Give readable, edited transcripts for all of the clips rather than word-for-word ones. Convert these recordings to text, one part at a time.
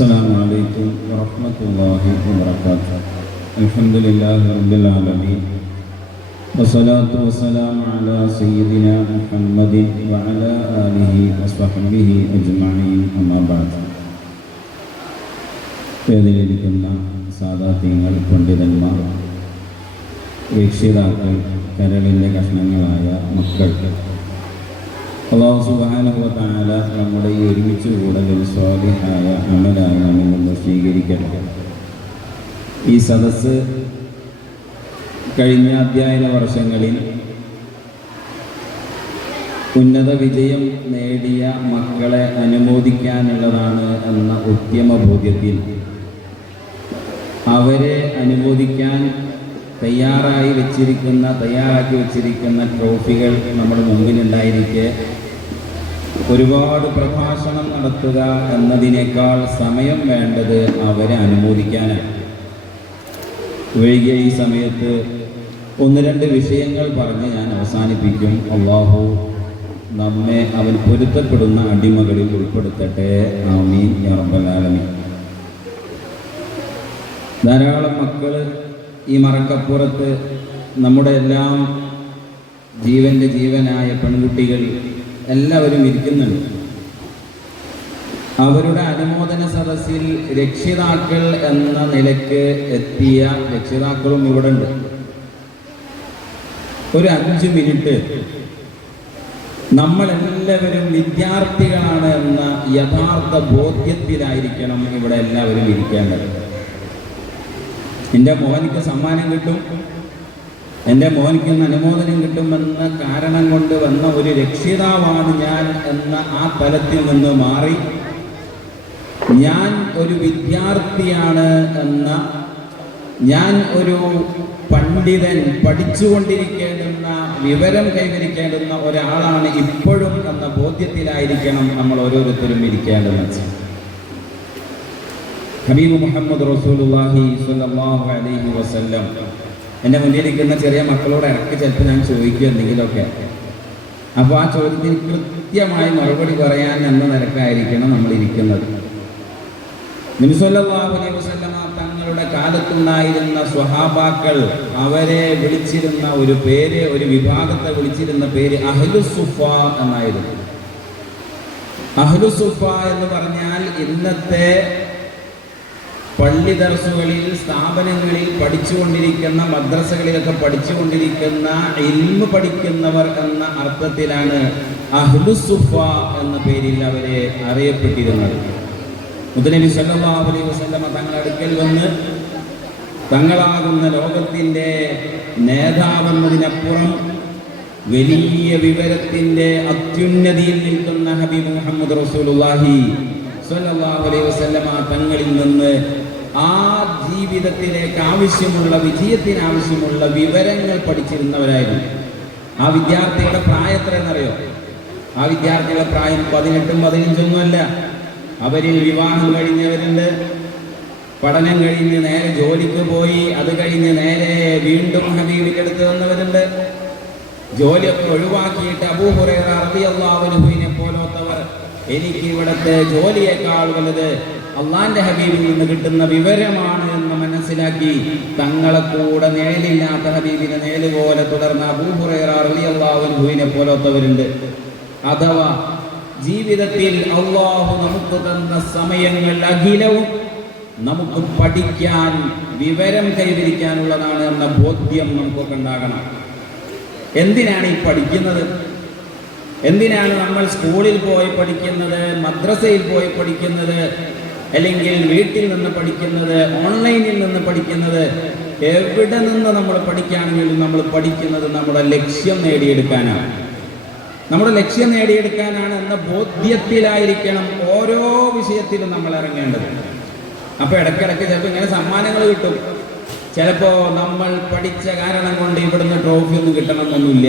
السلام عليكم ورحمة الله وبركاته. الحمد لله رب العالمين والصلاة والسلام على سيدنا محمد وعلى آله وصحبه أجمعين أما بعد. വേദിയിലിരിക്കുന്ന സാദാത്യങ്ങൾ, പണ്ഡിതന്മാർ, രക്ഷിതാക്കൾ, കരളിൻ്റെ കഷ്ണങ്ങളായ മക്കൾ, അല്ലാഹു സുബ്ഹാനഹു വ തആല നമ്മുടെ ഈ ഒരുമിച്ച് കൂടൽ സ്വാലിഹായ അമലായി നമ്മിൽ നിന്ന് സ്വീകരിക്കട്ടെ. ഈ സദസ്സ് കഴിഞ്ഞ അധ്യയന വർഷങ്ങളിൽ ഉന്നത വിജയം നേടിയ മക്കളെ അനുമോദിക്കാനുള്ളതാണ് എന്ന ഉദ്യമ ബോധ്യത്തിൽ അവരെ അനുമോദിക്കാൻ തയ്യാറാക്കി വെച്ചിരിക്കുന്ന ട്രോഫികൾ നമ്മുടെ മുമ്പിലുണ്ടായിരിക്കെ ഒരുപാട് പ്രഭാഷണം നടത്തുക എന്നതിനേക്കാൾ സമയം വേണ്ടത് അവരെ അനുമോദിക്കാനാണ്. ഒഴികെ ഈ സമയത്ത് ഒന്ന് രണ്ട് വിഷയങ്ങൾ പറഞ്ഞ് ഞാൻ അവസാനിപ്പിക്കും. അല്ലാഹു നമ്മെ അവൻ പൊരുത്തപ്പെടുന്ന അടിമകളിൽ ഉൾപ്പെടുത്തട്ടെ. ആമീൻ യാ റബ്ബൽ ആലമീൻ. ധാരാളം മക്കൾ ഈ മറക്കപ്പുറത്ത്, നമ്മുടെ എല്ലാം ജീവൻ്റെ ജീവനായ പെൺകുട്ടികൾ എല്ലാവരും ഇരിക്കുന്നുണ്ട്. അവരുടെ അനുമോദന സദസ്സിൽ രക്ഷിതാക്കൾ എന്ന നിലയ്ക്ക് എത്തിയ രക്ഷിതാക്കളും ഇവിടെ ഉണ്ട്. ഒരു 5 മിനിറ്റ് നമ്മളെല്ലാവരും വിദ്യാർത്ഥികളാണ് എന്ന യഥാർത്ഥ ബോധ്യത്തിലായിരിക്കണം ഇവിടെ എല്ലാവരും ഇരിക്കേണ്ടത്. എൻ്റെ മോനിക്ക് സമ്മാനം കിട്ടും, എൻ്റെ മോനിക്ക് അനുമോദനം കിട്ടുമെന്ന കാരണം കൊണ്ട് വന്ന ഒരു രക്ഷിതാവാണ് ഞാൻ എന്ന ആ തലത്തിൽ നിന്ന് മാറി ഞാൻ ഒരു വിദ്യാർത്ഥിയാണ് എന്ന, ഞാൻ ഒരു പണ്ഡിതൻ, പഠിച്ചുകൊണ്ടിരിക്കേണ്ടുന്ന, വിവരം കൈവരിക്കേണ്ടുന്ന ഒരാളാണ് ഇപ്പോഴും എന്ന ബോധ്യത്തിലായിരിക്കണം നമ്മൾ ഓരോരുത്തരും ഇരിക്കേണ്ടത്. ഹബീബ് മുഹമ്മദ് റസൂലുള്ളാഹി സ്വല്ലല്ലാഹു അലൈഹി വസല്ലം, എൻ്റെ മുന്നിലിരിക്കുന്ന ചെറിയ മക്കളോട് ഇടയ്ക്ക് ചിലപ്പോൾ ഞാൻ ചോദിക്കും എന്തെങ്കിലുമൊക്കെ. അപ്പോൾ ആ ചോദ്യത്തിന് കൃത്യമായി മറുപടി പറയാൻ എന്ന നിലക്കായിരിക്കണം നമ്മൾ ഇരിക്കുന്നത്. നബി സല്ലല്ലാഹു അലൈഹി വസല്ലം തങ്ങളുടെ കാലത്തുണ്ടായിരുന്ന സ്വഹാബാക്കൾ അവരെ വിളിച്ചിരുന്ന ഒരു പേര്, ഒരു വിഭാഗത്തെ വിളിച്ചിരുന്ന പേര് അഹ്ലുസുഫ എന്നായിരുന്നു. അഹ്ലുസുഫ എന്ന് പറഞ്ഞാൽ ഇന്നത്തെ പള്ളി ദർസുകളിൽ, സ്ഥാപനങ്ങളിൽ പഠിച്ചുകൊണ്ടിരിക്കുന്ന, മദ്രസകളിലൊക്കെ പഠിച്ചുകൊണ്ടിരിക്കുന്ന, ഇൽമ് പഠിക്കുന്നവർ എന്ന അർത്ഥത്തിലാണ് അഹ്ലുസുഫ എന്ന പേരിൽ അവരെ അറിയപ്പെട്ടിരുന്നത്. മുത്തനബി സല്ലല്ലാഹു അലൈഹി വസല്ലമ തങ്ങളുടെ അടുക്കൽ വന്ന് തങ്ങളാകുന്ന ലോകത്തിൻ്റെ നേതാവെന്നതിനപ്പുറം വലിയ വിവരത്തിൻ്റെ അത്യുന്നതിയിൽ നിൽക്കുന്ന ഹബീബ് മുഹമ്മദ് റസൂലുള്ളാഹി സ്വല്ലല്ലാഹു അലൈഹി വസല്ലമ തങ്ങളിൽ നിന്ന് ആ ജീവിതത്തിലേക്ക് ആവശ്യമുള്ള, വിജയത്തിനാവശ്യമുള്ള വിവരങ്ങൾ പഠിച്ചിരുന്നവരായിരുന്നു. ആ വിദ്യാർത്ഥിയുടെ പ്രായം എത്രയെന്നറിയോ? ആ വിദ്യാർത്ഥിയുടെ പ്രായം 18ഉം 15ഉം അല്ല. അവരിൽ വിവാഹം കഴിഞ്ഞവരുണ്ട്, പഠനം കഴിഞ്ഞ് നേരെ ജോലിക്ക് പോയി, അത് കഴിഞ്ഞ് നേരെ വീണ്ടും ഹബീബിന്റെ അടുത്ത് വന്നവരുണ്ട്. ജോലിയൊക്കെ ഒഴിവാക്കിയിട്ട് അബൂ ഹുറൈറ റളിയല്ലാഹു അൻഹുവിനെ പോലത്തവർ, എനിക്ക് ഇവിടുത്തെ ജോലിയേക്കാൾ വലുത് അള്ളാന്റെ ഹബീബിൽ നിന്ന് കിട്ടുന്ന വിവരമാണ് എന്ന് മനസ്സിലാക്കി തങ്ങളെ കൂടെ നേലില്ലാത്ത ഹബീബിനെ നേല് പോലെ തുടർന്ന അബൂ ഹുറൈറ റളിയല്ലാഹു അൻഹുവിനെ പോലത്തവരുണ്ട്. അഥവാ ജീവിതത്തിൽ അള്ളാഹു നമുക്ക് തന്ന സമയങ്ങൾ അഖിലവും നമുക്ക് പഠിക്കാൻ, വിവരം കൈവരിക്കാനുള്ളതാണ് എന്ന ബോധ്യം നമുക്കൊക്കെ ഉണ്ടാകണം. എന്തിനാണ് ഈ പഠിക്കുന്നത്? എന്തിനാണ് നമ്മൾ സ്കൂളിൽ പോയി പഠിക്കുന്നത്, മദ്രസയിൽ പോയി പഠിക്കുന്നത്, അല്ലെങ്കിൽ വീട്ടിൽ നിന്ന് പഠിക്കുന്നത്, ഓൺലൈനിൽ നിന്ന് പഠിക്കുന്നത്? എവിടെ നിന്ന് നമ്മൾ പഠിക്കുകയാണെങ്കിലും നമ്മൾ പഠിക്കുന്നത് നമ്മുടെ ലക്ഷ്യം നേടിയെടുക്കാനാണ്. നമ്മുടെ ലക്ഷ്യം നേടിയെടുക്കാനാണ് എന്ന ബോധ്യത്തിലായിരിക്കണം ഓരോ വിഷയത്തിലും നമ്മൾ ഇറങ്ങേണ്ടത്. അപ്പോൾ ഇടയ്ക്കിടയ്ക്ക് ചിലപ്പോൾ ഇങ്ങനെ സമ്മാനങ്ങൾ കിട്ടും. ചിലപ്പോൾ നമ്മൾ പഠിച്ച കാരണം കൊണ്ട് ഇവിടുന്ന് ട്രോഫി ഒന്നും കിട്ടണമെന്നൊന്നുമില്ല.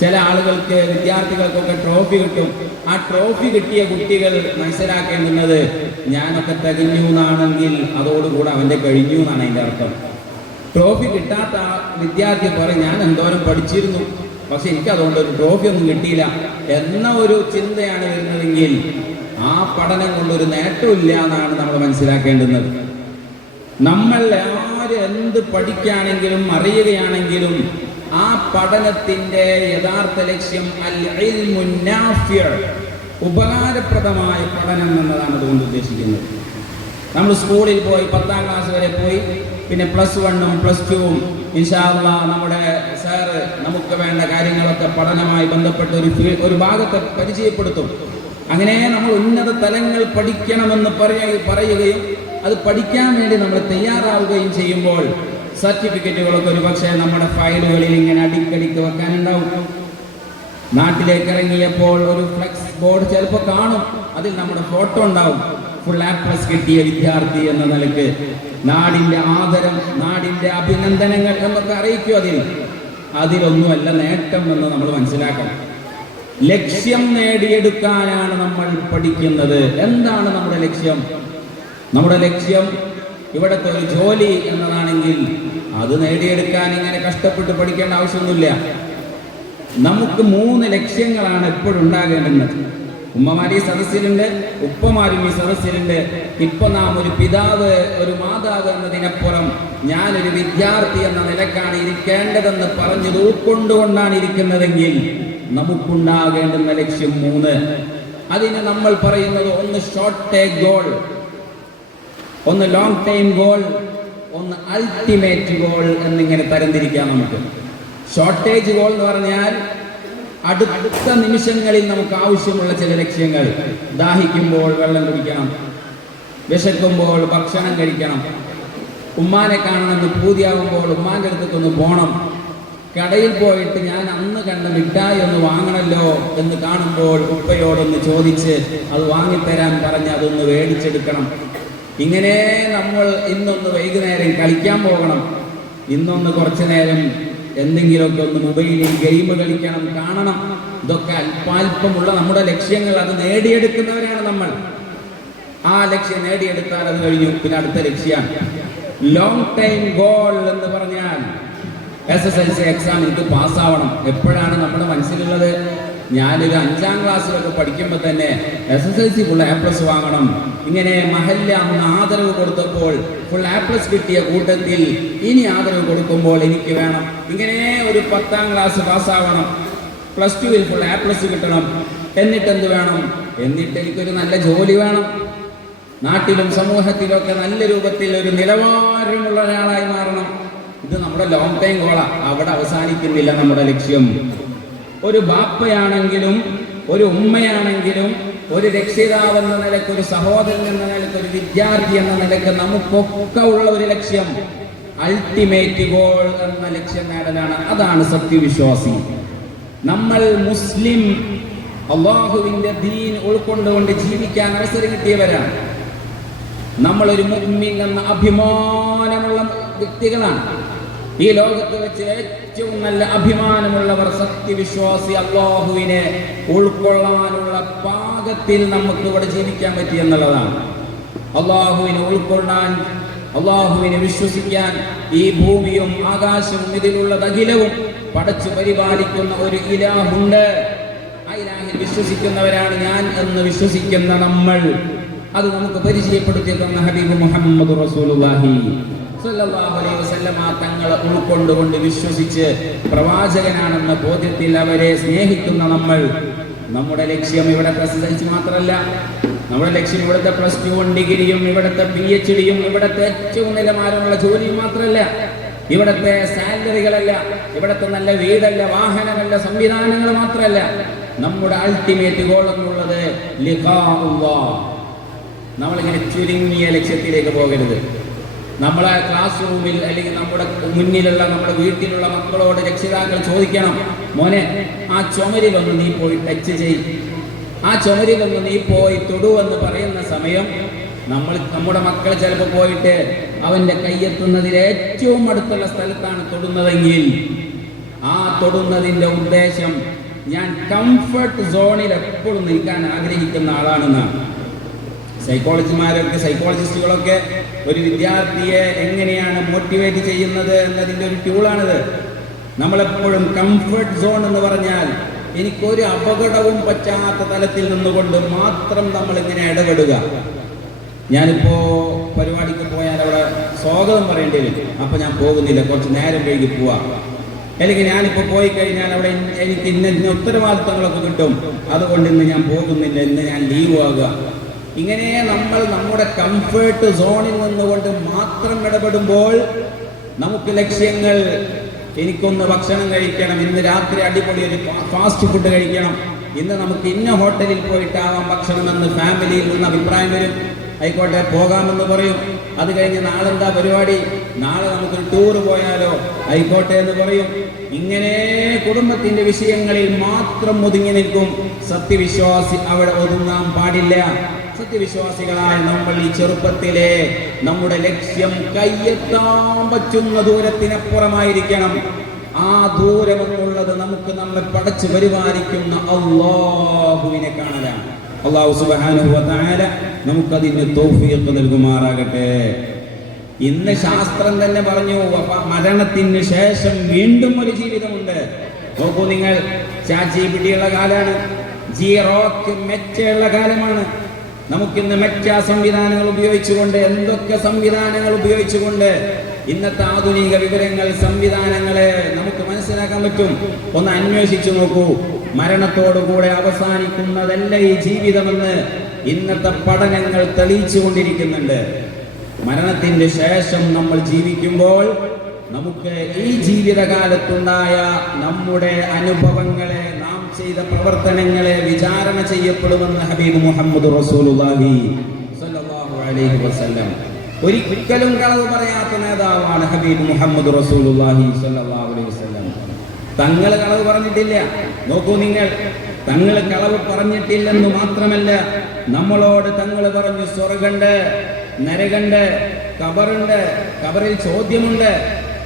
ചില ആളുകൾക്ക്, വിദ്യാർത്ഥികൾക്കൊക്കെ ട്രോഫി കിട്ടും. ആ ട്രോഫി കിട്ടിയ കുട്ടികൾ മനസ്സിലാക്കേണ്ടുന്നത് ഞാനൊക്കെ തികഞ്ഞു എന്നാണെങ്കിൽ അതോടുകൂടെ അവൻ്റെ കഴിഞ്ഞു എന്നാണ് അതിൻ്റെ അർത്ഥം. ട്രോഫി കിട്ടാത്ത വിദ്യാർത്ഥി പറയും ഞാൻ എന്തോരം പഠിച്ചിരുന്നു, പക്ഷെ എനിക്ക് അതുകൊണ്ട് ഒരു ട്രോഫി ഒന്നും കിട്ടിയില്ല എന്ന ഒരു ചിന്തയാണ് വരുന്നതെങ്കിൽ ആ പഠനം കൊണ്ടൊരു നേട്ടമില്ല എന്നാണ് നമ്മൾ മനസ്സിലാക്കേണ്ടുന്നത്. നമ്മൾ ആര് എന്ത് പഠിക്കുകയാണെങ്കിലും അറിയുകയാണെങ്കിലും ആ പഠനത്തിന്റെ യഥാർത്ഥ ലക്ഷ്യം അൽ ഇൽമുൻ നാഫിഅ്, ഉപകാരപ്രദമായ പഠനം എന്നതാണ് അതുകൊണ്ട് ഉദ്ദേശിക്കുന്നത്. നമ്മൾ സ്കൂളിൽ പോയി 10ാം ക്ലാസ് വരെ പോയി, പിന്നെ +1ഉം +2ഉം ഇൻഷാ അല്ലാഹ് നമ്മുടെ സാറ് നമുക്ക് വേണ്ട കാര്യങ്ങളൊക്കെ പഠനവുമായി ബന്ധപ്പെട്ട ഒരു ഭാഗത്തെ പരിചയപ്പെടുത്തും. അങ്ങനെ നമ്മൾ ഉന്നത തലങ്ങൾ പഠിക്കണമെന്ന് പറയുകയും അത് പഠിക്കാൻ വേണ്ടി നമ്മൾ തയ്യാറാവുകയും ചെയ്യുമ്പോൾ സർട്ടിഫിക്കറ്റുകളൊക്കെ ഒരു പക്ഷേ നമ്മുടെ ഫയലുകളിൽ ഇങ്ങനെ അടിക്കടിക്ക് വെക്കാനുണ്ടാവും. നാട്ടിലേക്ക് ഇറങ്ങിയപ്പോൾ ഒരു ഫ്ലെക്സ് ബോർഡ് ചിലപ്പോൾ കാണും, അതിൽ നമ്മുടെ ഫോട്ടോ ഉണ്ടാവും. ഫുൾ A+ കിട്ടിയ വിദ്യാർത്ഥി എന്ന നിലയ്ക്ക് നാടിന്റെ ആദരം, നാടിന്റെ അഭിനന്ദനങ്ങൾ എന്നൊക്കെ അറിയിക്കും. അതിലൊന്നുമല്ല നേട്ടം എന്ന് നമ്മൾ മനസ്സിലാക്കണം. ലക്ഷ്യം നേടിയെടുക്കാനാണ് നമ്മൾ പഠിക്കുന്നത്. എന്താണ് നമ്മുടെ ലക്ഷ്യം? നമ്മുടെ ലക്ഷ്യം ഇവിടുത്തെ ഒരു ജോലി എന്നതാണെങ്കിൽ അത് നേടിയെടുക്കാൻ ഇങ്ങനെ കഷ്ടപ്പെട്ട് പഠിക്കേണ്ട ആവശ്യമൊന്നുമില്ല. നമുക്ക് 3 ലക്ഷ്യങ്ങളാണ് എപ്പോഴും ഉണ്ടാകേണ്ടുന്നത്. ഉമ്മമാർ ഈ സദസ്സിലുണ്ട്, ഉപ്പമാരും ഈ സദസ്സിലുണ്ട്. ഇപ്പൊ നാം ഒരു പിതാവ്, ഒരു മാതാവ് എന്നതിനപ്പുറം ഞാനൊരു വിദ്യാർത്ഥി എന്ന നിലക്കാണ് ഇരിക്കേണ്ടതെന്ന് പറഞ്ഞത് ഉൾക്കൊണ്ടുകൊണ്ടാണ് ഇരിക്കുന്നതെങ്കിൽ നമുക്കുണ്ടാകേണ്ടുന്ന ലക്ഷ്യം 3. അതിന് നമ്മൾ പറയുന്നത് ഒന്ന് ഷോർട്ട് ടേം ഗോൾ, ഒന്ന് ലോങ് ടൈം ഗോൾ, ഒന്ന് അൾട്ടിമേറ്റ് ഗോൾ എന്നിങ്ങനെ തരംതിരിക്കാം. നമുക്ക് ഷോർട്ടേജ് ഗോൾ എന്ന് പറഞ്ഞാൽ അടുത്ത നിമിഷങ്ങളിൽ നമുക്ക് ആവശ്യമുള്ള ചില ലക്ഷ്യങ്ങൾ. ദാഹിക്കുമ്പോൾ വെള്ളം കുടിക്കണം, വിശക്കുമ്പോൾ ഭക്ഷണം കഴിക്കണം, ഉമ്മാനെ കാണണമെന്ന് പൂതിയാകുമ്പോൾ ഉമ്മാന്റെ അടുത്തേക്കൊന്ന് പോകണം, കടയിൽ പോയിട്ട് ഞാൻ അന്ന് കണ്ട മിഠായി ഒന്ന് വാങ്ങണല്ലോ എന്ന് കാണുമ്പോൾ ഉപ്പയോടൊന്ന് ചോദിച്ച് അത് വാങ്ങിത്തരാൻ പറഞ്ഞ് അതൊന്ന് മേടിച്ചെടുക്കണം. ഇങ്ങനെ നമ്മൾ ഇന്നൊന്ന് വൈകുന്നേരം കളിക്കാൻ പോകണം, ഇന്നൊന്ന് കുറച്ചു നേരം എന്തെങ്കിലുമൊക്കെ ഒന്ന് മൊബൈലിൽ ഗെയിം കളിക്കണം, കാണണം. ഇതൊക്കെ അല്പാൽപ്പമുള്ള നമ്മുടെ ലക്ഷ്യങ്ങൾ. അത് നേടിയെടുക്കുന്നവരാണ് നമ്മൾ. ആ ലക്ഷ്യം നേടിയെടുത്താൽ അത് കഴിഞ്ഞു. പിന്നെ അടുത്ത ലക്ഷ്യമാണ് ലോങ് ടൈം ഗോൾ എന്ന് പറഞ്ഞാൽ SSLC എക്സാം എനിക്ക് പാസ്സാവണം. എപ്പോഴാണ് നമ്മുടെ മനസ്സിലുള്ളത്? ഞാനൊരു 5ാം ക്ലാസ്സിലൊക്കെ പഠിക്കുമ്പോൾ തന്നെ SSLC ഫുൾ A+ വാങ്ങണം. ഇങ്ങനെ മഹല്ല അന്ന് ആദരവ് കൊടുത്തപ്പോൾ ഫുൾ A+ കിട്ടിയ കൂട്ടത്തിൽ ഇനി ആദരവ് കൊടുക്കുമ്പോൾ എനിക്ക് വേണം. ഇങ്ങനെ ഒരു 10ാം ക്ലാസ് പാസ്സാവണം, +2ൽ ഫുൾ A+ കിട്ടണം. എന്നിട്ട് എന്ത് വേണം? എന്നിട്ട് എനിക്കൊരു നല്ല ജോലി വേണം. നാട്ടിലും സമൂഹത്തിലൊക്കെ നല്ല രൂപത്തിൽ ഒരു നിലവാരമുള്ള ഒരാളായി മാറണം. ഇത് നമ്മുടെ ലോങ് ടൈം ഗോളാ. അവിടെ അവസാനിക്കുന്നില്ല നമ്മുടെ ലക്ഷ്യം. ഒരു ബാപ്പയാണെങ്കിലും ഒരു ഉമ്മയാണെങ്കിലും ഒരു രക്ഷിതാവ് എന്ന നിലയ്ക്ക്, ഒരു സഹോദരൻ എന്ന നിലയ്ക്ക്, ഒരു വിദ്യാർത്ഥി എന്ന നിലയ്ക്ക് നമുക്കൊക്കെ ഉള്ള ഒരു ലക്ഷ്യം അൾട്ടിമേറ്റ് ഗോൾ എന്ന ലക്ഷ്യം നേടലാണ്. അതാണ് സത്യവിശ്വാസി. നമ്മൾ മുസ്ലിം, അല്ലാഹുവിന്റെ ദീൻ ഉൾക്കൊണ്ടുകൊണ്ട് ജീവിക്കാൻ അവസരം കിട്ടിയവരാണ്. നമ്മളൊരു മുഅ്മിൻ എന്ന അഭിമാനമുള്ള വ്യക്തികളാണ്. ഈ ലോകത്ത് വെച്ച് ഏറ്റവും നല്ല അഭിമാനമുള്ളവർ സത്യവിശ്വാസി. അല്ലാഹുവിനെ ഉൾക്കൊള്ളാനുള്ള പാകത്തിൽ നമുക്ക് ഇവിടെ ജീവിക്കാൻ പറ്റി എന്നുള്ളതാണ്. അല്ലാഹുവിനെ ഉൾക്കൊള്ളാൻ, അല്ലാഹുവിനെ വിശ്വസിക്കാൻ ഈ ഭൂമിയും ആകാശവും ഇതിലുള്ള അഖിലവും പടച്ചു പരിപാലിക്കുന്ന ഒരു ഇലാഹുണ്ട്. ആ ഇലാഹിൽ വിശ്വസിക്കുന്നവരാണ് ഞാൻ എന്ന് വിശ്വസിക്കുന്ന നമ്മൾ. അത് നമുക്ക് പരിചയപ്പെടുത്തി തന്ന ഹബീബ് മുഹമ്മദ് റസൂലുള്ളാഹി സ്വല്ലല്ലാഹു അലൈഹി വസല്ലമ തങ്ങളെ ഉൾക്കൊണ്ടുകൊണ്ട് വിശ്വസിച്ച് പ്രവാചകനാണെന്ന ബോധ്യത്തിൽ അവരെ സ്നേഹിക്കുന്ന നമ്മൾ, നമ്മുടെ ലക്ഷ്യം ഇവിടെ SSLC മാത്രമല്ല. നമ്മുടെ ലക്ഷ്യം ഇവിടുത്തെ +2 ഡിഗ്രിയും ഇവിടുത്തെ PhDയും ഇവിടുത്തെ ഏറ്റവും നിലവാരമുള്ള ജോലിയും മാത്രമല്ല, ഇവിടുത്തെ സാലറികളല്ല, ഇവിടുത്തെ നല്ല വീടല്ല, വാഹനമല്ല, സംവിധാനങ്ങൾ മാത്രമല്ല. നമ്മുടെ അൾട്ടിമേറ്റ് ഗോൾ എന്നുള്ളത് ലിഖാഉല്ലാഹ്. നമ്മളിങ്ങനെ ചുരുങ്ങിയ ലക്ഷ്യത്തിലേക്ക് പോകരുത്. നമ്മളെ ക്ലാസ് റൂമിൽ അല്ലെങ്കിൽ നമ്മുടെ മുന്നിലുള്ള നമ്മുടെ വീട്ടിലുള്ള മക്കളോട് രക്ഷിതാക്കൾ ചോദിക്കണം, മോനെ ആ ചുമരിലൊന്ന് നീ പോയി ടച്ച് ചെയ്, ആ ചുമരിലൊന്ന് നീ പോയി തൊടുവെന്ന് പറയുന്ന സമയം നമ്മുടെ മക്കൾ ചിലപ്പോൾ പോയിട്ട് അവന്റെ കൈയെത്തുന്നതിൽ ഏറ്റവും അടുത്തുള്ള സ്ഥലത്താണ് തൊടുന്നതെങ്കിൽ ആ തൊടുന്നതിന്റെ ഉദ്ദേശം ഞാൻ കംഫർട്ട് സോണിൽ എപ്പോഴും നിൽക്കാൻ ആഗ്രഹിക്കുന്ന ആളാണെന്നാണ്. സൈക്കോളജിസ്റ്റുകളൊക്കെ ഒരു വിദ്യാർത്ഥിയെ എങ്ങനെയാണ് മോട്ടിവേറ്റ് ചെയ്യുന്നത് എന്നതിൻ്റെ ഒരു ടൂളാണിത്. നമ്മളെപ്പോഴും കംഫർട്ട് സോൺ എന്ന് പറഞ്ഞാൽ എനിക്കൊരു അപകടവും പറ്റാത്ത തലത്തിൽ നിന്നുകൊണ്ട് മാത്രം നമ്മൾ ഇങ്ങനെ ഇടപെടുക. ഞാനിപ്പോ പരിപാടിക്ക് പോയാൽ അവിടെ സ്വാഗതം പറയേണ്ടി വരും, അപ്പൊ ഞാൻ പോകുന്നില്ല, കുറച്ച് നേരം വൈകി പോവാ. അല്ലെങ്കിൽ ഞാനിപ്പോ പോയി കഴിഞ്ഞാൽ അവിടെ എനിക്ക് ഇന്ന ഉത്തരവാദിത്തങ്ങളൊക്കെ കിട്ടും, അതുകൊണ്ട് ഇന്ന് ഞാൻ പോകുന്നില്ല, ഇന്ന് ഞാൻ ലീവ് ആകുക. ഇങ്ങനെ നമ്മൾ നമ്മുടെ കംഫേർട്ട് സോണിൽ നിന്നുകൊണ്ട് മാത്രം ഇടപെടുമ്പോൾ നമുക്ക് ലക്ഷ്യങ്ങൾ, എനിക്കൊന്ന് ഭക്ഷണം കഴിക്കണം, ഇന്ന് രാത്രി അടിപൊളി ഒരു ഫാസ്റ്റ് ഫുഡ് കഴിക്കണം, ഇന്ന് നമുക്ക് ഇന്ന ഹോട്ടലിൽ പോയിട്ടാവാം ഭക്ഷണം എന്ന് ഫാമിലിയിൽ നിന്ന് അഭിപ്രായം വരും. ആയിക്കോട്ടെ, പോകാമെന്ന് പറയും. അത് കഴിഞ്ഞ് നാളെന്താ പരിപാടി, നാളെ നമുക്കൊരു ടൂർ പോയാലോ, ആയിക്കോട്ടെ എന്ന് പറയും. ഇങ്ങനെ കുടുംബത്തിന്റെ വിഷയങ്ങളിൽ മാത്രം ഒതുങ്ങി നിൽക്കും. സത്യവിശ്വാസി അവിടെ ഒതുങ്ങാൻ പാടില്ല. സത്യവിശ്വാസികളായ നമ്മൾ ഈ ചെറുപ്പത്തിലെ നമ്മുടെ ലക്ഷ്യം കയ്യെത്താൻ പറ്റുന്ന ദൂരത്തിനപ്പുറമായിരിക്കണം. ആ ദൂരമെന്നുള്ളത് നമുക്ക് നമ്മെ പടച്ചു പരിപാലിക്കുന്ന അല്ലാഹുവിനെ കാണലാണ്. അല്ലാഹു സുബ്ഹാനഹു വ തആല നമുക്കതിന് തൗഫീഖ് നൽകുമാറാകട്ടെ. ഇന്ന് ശാസ്ത്രം തന്നെ പറഞ്ഞു, മരണത്തിന് ശേഷം വീണ്ടും ഒരു ജീവിതമുണ്ട്. നോക്കൂ നിങ്ങൾ, ചാറ്റ്ജിപിടിയുള്ള കാലാണ്, ജിറോക്ക് മെറ്റയുള്ള കാലമാണ്. നമുക്കിന്ന് മെറ്റ സംവിധാനങ്ങൾ ഉപയോഗിച്ചുകൊണ്ട്, എന്തൊക്കെ സംവിധാനങ്ങൾ ഉപയോഗിച്ചുകൊണ്ട് ഇന്നത്തെ ആധുനിക വിവരങ്ങൾ, സംവിധാനങ്ങളെ നമുക്ക് മനസ്സിലാക്കാൻ പറ്റും. ഒന്ന് അന്വേഷിച്ചു നോക്കൂ. മരണത്തോടുകൂടെ അവസാനിക്കുന്നതല്ല ഈ ജീവിതമെന്ന് ഇന്നത്തെ പഠനങ്ങൾ തെളിയിച്ചു കൊണ്ടിരിക്കുന്നുണ്ട്. മരണത്തിന്റെ ശേഷം നമ്മൾ ജീവിക്കുമ്പോൾ നമുക്ക് ഈ ജീവിതകാലത്തുണ്ടായ നമ്മുടെ അനുഭവങ്ങളെ, നാം ചെയ്ത പ്രവർത്തനങ്ങളെ വിചാരണ ചെയ്യപ്പെടുമെന്ന് ഹബീബ് മുഹമ്മദ് റസൂലുള്ളാഹി സ്വല്ലല്ലാഹു അലൈഹി വസല്ലം. ഒരിക്കലും കളവ് പറയാത്ത നേതാവാണ് ഹബീബ് മുഹമ്മദ് റസൂലുള്ളാഹി സ്വല്ലല്ലാഹു അലൈഹി വസല്ലം. തങ്ങൾ കളവ് പറഞ്ഞിട്ടില്ല. നോക്കൂ നിങ്ങൾ, തങ്ങൾ കളവ് പറഞ്ഞിട്ടില്ലെന്ന് മാത്രമല്ല, നമ്മളോട് തങ്ങൾ പറഞ്ഞു സ്വർഗണ്ട്, നരകണ്ട്, ഖബറുണ്ട്, ഖബറിൽ ചോദ്യമുണ്ട്.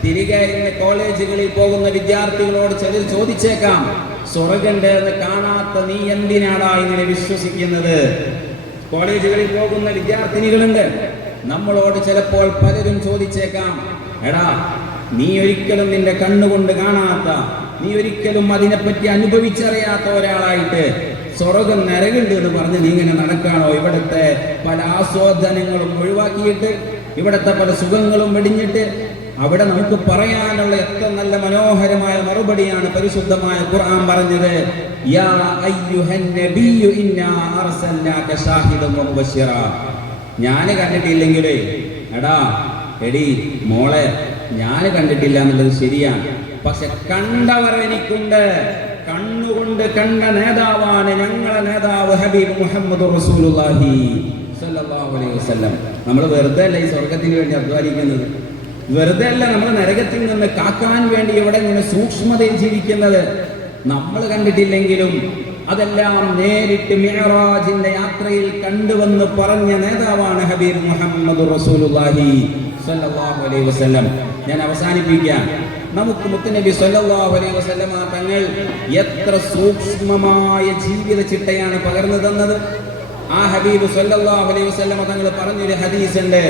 തിരികെ ഇന്ന് കോളേജുകളിൽ പോകുന്ന വിദ്യാർത്ഥികളോട് ചിലർ ചോദിച്ചേക്കാം, സ്വർഗണ്ട് എന്ന് കാണാത്ത നീ എന്തിനാടാ ഇങ്ങനെ വിശ്വസിക്കുന്നത്? കോളേജുകളിൽ പോകുന്ന വിദ്യാർത്ഥിനികളുണ്ട്. നമ്മളോട് ചിലപ്പോൾ പലരും ചോദിച്ചേക്കാം, എടാ നീ ഒരിക്കലും നിന്റെ കണ്ണുകൊണ്ട് കാണാത്ത, നീ ഒരിക്കലും അതിനെപ്പറ്റി അനുഭവിച്ചറിയാത്ത ഒരാളായിട്ട് സ്വർഗം നരകുണ്ട് എന്ന് പറഞ്ഞ് നീ ഇങ്ങനെ നടക്കാണോ? ഇവിടുത്തെ പല ആസ്വാദനങ്ങളും ഒഴിവാക്കിയിട്ട്, ഇവിടുത്തെ പല സുഖങ്ങളും വെടിഞ്ഞിട്ട്. അവിടെ നമുക്ക് പറയാനുള്ള എത്ര നല്ല മനോഹരമായ മറുപടിയാണ് പരിശുദ്ധമായ ഖുർആൻ പറഞ്ഞത്. യാ അയ്യുഹൻ നബിയ്യു ഇന്നാ അർസൽനാക ഷാഹിദൻ വ മുബശ്ശിറ. ഞാൻ കണ്ടിട്ടില്ലെങ്കിലേ, എടാ എടി മോളെ, ഞാൻ കണ്ടിട്ടില്ല എന്നുള്ളത് ശരിയാണ്, പക്ഷെ കണ്ടവർ എനിക്കുണ്ട്. കണ്ണുകൊണ്ട് കണ്ട നേതാവാണ് ഞങ്ങളെ നേതാവ് ഹബീബ് മുഹമ്മദ് റസൂലുള്ളാഹി സ്വല്ലല്ലാഹു അലൈഹി വസല്ലം. നമ്മൾ വെറുതെ അല്ല ഈ സ്വർഗത്തിന് വേണ്ടി അധ്വാനിക്കുന്നത്, വെറുതെ അല്ല നമ്മൾ നരകത്തിൽ നിന്ന് കാക്കാൻ വേണ്ടി ഇവിടെ ഇങ്ങനെ സൂക്ഷ്മതയിൽ ജീവിക്കുന്നത്. നമ്മൾ കണ്ടിട്ടില്ലെങ്കിലും അതെല്ലാം നേരിട്ട് മിഅ്റാജിന്റെ യാത്രയിൽ കണ്ടുവന്ന് പറഞ്ഞ നേതാവാണ് ഹബീബ് മുഹമ്മദ് റസൂലുള്ളാഹി സ്വല്ലല്ലാഹു അലൈഹി വസല്ലം. ഞാൻ അവസാനിപ്പിക്കാം. നമുക്ക് മുത്തുനബി സ്വല്ലല്ലാഹു അലൈഹി വസല്ലം തങ്ങൾ എത്ര സൂക്ഷ്മമായ ജീവിത ചിട്ടയാണ് പകർന്നു തന്നത്. ആ ഹബീബ് സ്വല്ലല്ലാഹു അലൈഹി വസല്ലം തങ്ങൾ പറഞ്ഞൊരു ഹദീസ് ഉണ്ട്,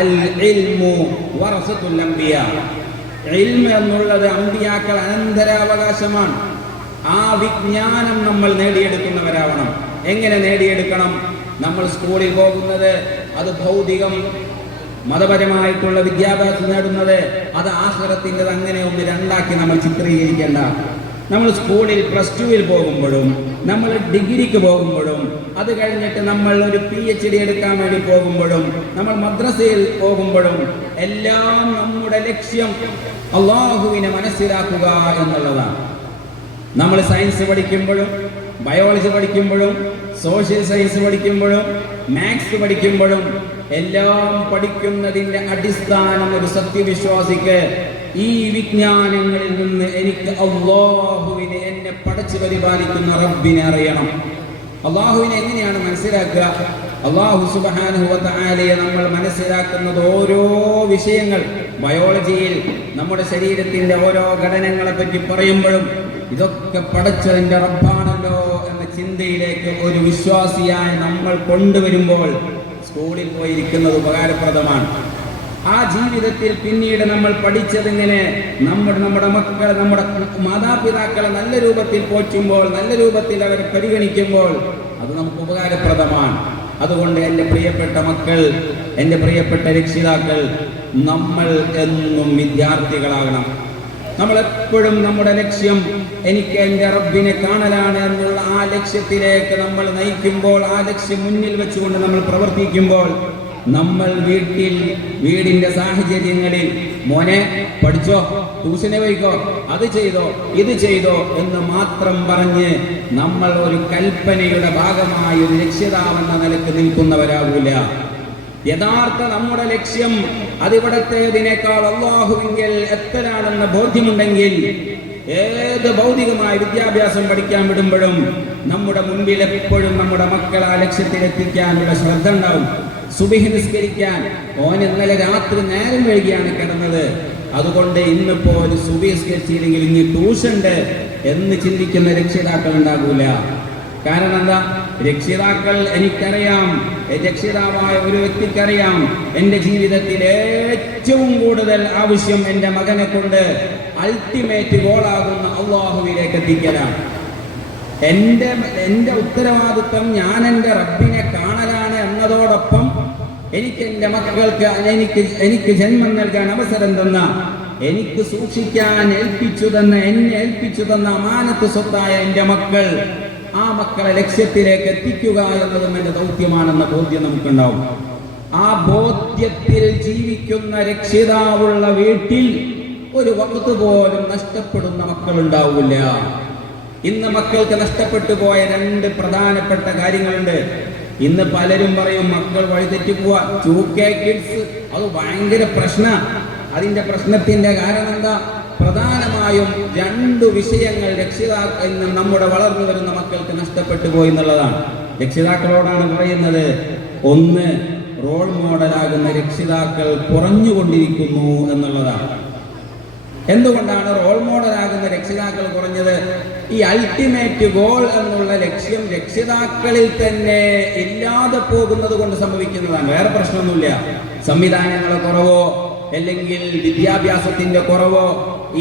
അൽ ഇൽമു വറസത്തുൽ അംബിയാ. ഇൽമ് എന്നുള്ളത് അമ്പിയാക്കൾ അനന്തരാവകാശമാണ്. ആ വിജ്ഞാനം നമ്മൾ നേടിയെടുക്കുന്നവരാവണം. എങ്ങനെ നേടിയെടുക്കണം? നമ്മൾ സ്കൂളിൽ പോകുന്നത് അത് ഭൗതികം മതപരമായിട്ടുള്ള വിദ്യാഭ്യാസം നേടുന്നത് അത് ആഖിറത്തിൻ്റെത്, അങ്ങനെ ഒന്ന് രണ്ടാക്കി നമ്മൾ ചിത്രീകരിക്കേണ്ട. നമ്മൾ സ്കൂളിൽ +2 പോകുമ്പോഴും, നമ്മൾ ഡിഗ്രിക്ക് പോകുമ്പോഴും, അത് കഴിഞ്ഞിട്ട് നമ്മൾ ഒരു PhD എടുക്കാൻ വേണ്ടി പോകുമ്പോഴും, നമ്മൾ മദ്രസയിൽ പോകുമ്പോഴും എല്ലാം നമ്മുടെ ലക്ഷ്യം അല്ലാഹുവിനെ മനസ്സിലാക്കുക എന്നുള്ളതാണ്. നമ്മൾ സയൻസ് പഠിക്കുമ്പോഴും, ബയോളജി പഠിക്കുമ്പോഴും, സോഷ്യൽ സയൻസ് പഠിക്കുമ്പോഴും, മാത്സ് പഠിക്കുമ്പോഴും എല്ലാം പഠിക്കുന്നതിന്റെ അടിസ്ഥാനം ഒരു സത്യവിശ്വാസിക്ക് ഈ വിജ്ഞാനങ്ങളിൽ നിന്ന് എനിക്ക് അല്ലാഹുവിനെ, എന്നെ പടച്ചു പരിപാലിക്കുന്ന റബ്ബിനെ അറിയണം. അല്ലാഹുവിനെ എങ്ങനെയാണ് മനസ്സിലാക്കുക? അല്ലാഹു സുബ്ഹാനഹു വ തആലയെ നമ്മൾ മനസ്സിലാക്കുന്നത് ഓരോ വിഷയങ്ങൾ, ബയോളജിയിൽ നമ്മുടെ ശരീരത്തിന്റെ ഓരോ ഘടനകളെ പറ്റി പറയുമ്പോഴും ഇതൊക്കെ പടച്ചതിന്റെ റബ്ബാണല്ലോ എന്ന ചിന്തയിലേക്ക് ഒരു വിശ്വാസിയായി നമ്മൾ കൊണ്ടുവരുമ്പോൾ സ്കൂളിൽ പോയിരിക്കുന്നത് ഉപകാരപ്രദമാണ്. ആ ജീവിതത്തിൽ പിന്നീട് നമ്മൾ പഠിച്ചതിങ്ങനെ നമ്മുടെ മക്കളെ, നമ്മുടെ മാതാപിതാക്കളെ നല്ല രൂപത്തിൽ പോറ്റുമ്പോൾ, നല്ല രൂപത്തിൽ അവരെ പരിഗണിക്കുമ്പോൾ അത് നമുക്ക് ഉപകാരപ്രദമാണ്. അതുകൊണ്ട് എൻ്റെ പ്രിയപ്പെട്ട മക്കൾ, എൻ്റെ പ്രിയപ്പെട്ട രക്ഷിതാക്കൾ, നമ്മൾ എന്നും വിദ്യാർത്ഥികളാകണം. നമ്മളെപ്പോഴും നമ്മുടെ ലക്ഷ്യം എനിക്ക് എൻ്റെ റബ്ബിനെ കാണലാണ് എന്നുള്ള ആ ലക്ഷ്യത്തിലേക്ക് നമ്മൾ നയിക്കുമ്പോൾ, ആ ലക്ഷ്യം മുന്നിൽ വെച്ചുകൊണ്ട് നമ്മൾ പ്രവർത്തിക്കുമ്പോൾ, നമ്മൾ വീടിന്റെ സാഹചര്യങ്ങളിൽ മോനെ പഠിച്ചോ, ട്യൂഷനെ പോയിക്കോ, അത് ചെയ്തോ, ഇത് ചെയ്തോ എന്ന് മാത്രം പറഞ്ഞ് നമ്മൾ ഒരു കൽപ്പനയുടെ ഭാഗമായ ഒരു രക്ഷിതാവെന്ന നിലക്ക് നിൽക്കുന്നവരാകൂല. യഥാർത്ഥ നമ്മുടെ ലക്ഷ്യം അതിവിടത്തേതിനേക്കാൾ അല്ലാഹുവിങ്കൽ എത്തലാണെന്ന ബോധ്യമുണ്ടെങ്കിൽ ഏത് ഭൗതികമായ വിദ്യാഭ്യാസം പഠിക്കാൻ വിടുമ്പോഴും നമ്മുടെ മുൻപിൽ എപ്പോഴും നമ്മുടെ മക്കൾ ആ ലക്ഷ്യത്തിലെത്തിക്കാനുള്ള ശ്രദ്ധ ഉണ്ടാവും. സുബഹി നിസ്കരിക്കാൻ ഓൻ ഇന്നലെ രാത്രി നേരം വൈകിയാണ് കിടന്നത്, അതുകൊണ്ട് ഇന്നിപ്പോ ഒരു സുബഹി നിസ്കരിച്ചില്ലെങ്കിൽ ഇനി ട്യൂഷനുണ്ട് എന്ന് ചിന്തിക്കുന്ന രക്ഷിതാക്കൾ ഉണ്ടാകൂല. കാരണം എന്താ? രക്ഷിതാക്കൾ, എനിക്കറിയാം, രക്ഷിതാവായ ഒരു വ്യക്തിക്കറിയാം, എൻ്റെ ജീവിതത്തിൽ ഏറ്റവും കൂടുതൽ ആവശ്യം എൻ്റെ മകനെ കൊണ്ട് അൾട്ടിമേറ്റ് ഗോളാകുന്ന അല്ലാഹുവിലേക്ക് എത്തിക്കലാണ്. എൻ്റെ ഉത്തരവാദിത്വം ഞാൻ എൻ്റെ റബ്ബിനെ കാണലാണ് എന്നതോടൊപ്പം എനിക്ക് എൻ്റെ മക്കൾക്ക് എനിക്ക് ജന്മം നൽകാൻ അവസരം തന്ന, എനിക്ക് സൂക്ഷിക്കാൻ എന്നെ ഏൽപ്പിച്ചു തന്ന അമാനത്ത് സ്വത്തായ എൻ്റെ മക്കൾ, ആ മക്കളെ ലക്ഷ്യത്തിലേക്ക് എത്തിക്കുക എന്നതും എൻ്റെ ദൗത്യമാണെന്ന ബോധ്യം നമുക്കുണ്ടാവും. ആ ബോധ്യത്തിൽ ജീവിക്കുന്ന രക്ഷിതാവുള്ള വീട്ടിൽ ഒരു വഖ്ത് പോലും നഷ്ടപ്പെടുന്ന മക്കളുണ്ടാവില്ല. ഇന്ന് മക്കൾക്ക് നഷ്ടപ്പെട്ടു പോയ രണ്ട് പ്രധാനപ്പെട്ട കാര്യങ്ങളുണ്ട്. ഇന്ന് പലരും പറയും മക്കൾ വഴിതെറ്റിപ്പോവാ, 2K കിഡ്സ്, അത് ഭയങ്കര പ്രശ്ന. അതിന്റെ പ്രശ്നത്തിന്റെ കാരണം എന്താ? പ്രധാനമായും രണ്ട് വിഷയങ്ങൾ രക്ഷിതാക്കളിൽ നിന്ന് നമ്മുടെ വളർന്നു വരുന്ന മക്കൾക്ക് നഷ്ടപ്പെട്ടു പോയി എന്നുള്ളതാണ്. രക്ഷിതാക്കളോടാണ് പറയുന്നത്. ഒന്ന്, റോൾ മോഡലാകുന്ന രക്ഷിതാക്കൾ കുറഞ്ഞുകൊണ്ടിരിക്കുന്നു എന്നുള്ളതാണ്. എന്തുകൊണ്ടാണ് റോൾ മോഡലാകുന്ന രക്ഷിതാക്കൾ കുറഞ്ഞത്? ഈ അൾട്ടിമേറ്റ് ഗോൾ എന്നുള്ള ലക്ഷ്യം രക്ഷിതാക്കളിൽ തന്നെ ഇല്ലാതെ പോകുന്നത് കൊണ്ട് സംഭവിക്കുന്നതാണ്. വേറെ പ്രശ്നമൊന്നുമില്ല. സംവിധാനങ്ങളെ കുറവോ അല്ലെങ്കിൽ വിദ്യാഭ്യാസത്തിന്റെ കുറവോ,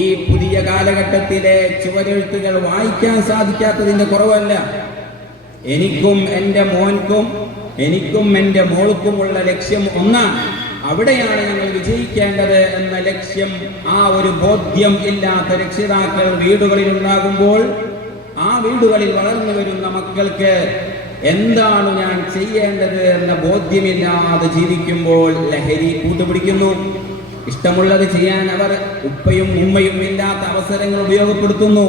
ഈ പുതിയ കാലഘട്ടത്തിലെ ചുവരെഴുത്തുകൾ വായിക്കാൻ സാധിക്കാത്തതിന്റെ കുറവല്ല. എനിക്കും എൻ്റെ മോൻക്കും എനിക്കും എൻ്റെ മോൾക്കുമുള്ള ലക്ഷ്യം ഒന്നാണ്. അവിടെയാണ് ഞങ്ങൾ വിജയിക്കേണ്ടത് എന്ന ലക്ഷ്യം, ആ ഒരു ബോധ്യം ഇല്ലാത്ത രക്ഷിതാക്കൾ വീടുകളിൽ ഉണ്ടാകുമ്പോൾ, ആ വീടുകളിൽ വളർന്നു വരുന്ന മക്കൾക്ക് എന്താണ് ഞാൻ ചെയ്യേണ്ടത് എന്ന ബോധ്യമില്ലാതെ ജീവിക്കുമ്പോൾ ലഹരി കൂട്ടുപിടിക്കുന്നു. ഇഷ്ടമുള്ളത് ചെയ്യാൻ അവർ ഉപ്പയും ഉമ്മയും ഇല്ലാത്ത അവസരങ്ങൾ ഉപയോഗപ്പെടുത്തുന്നു.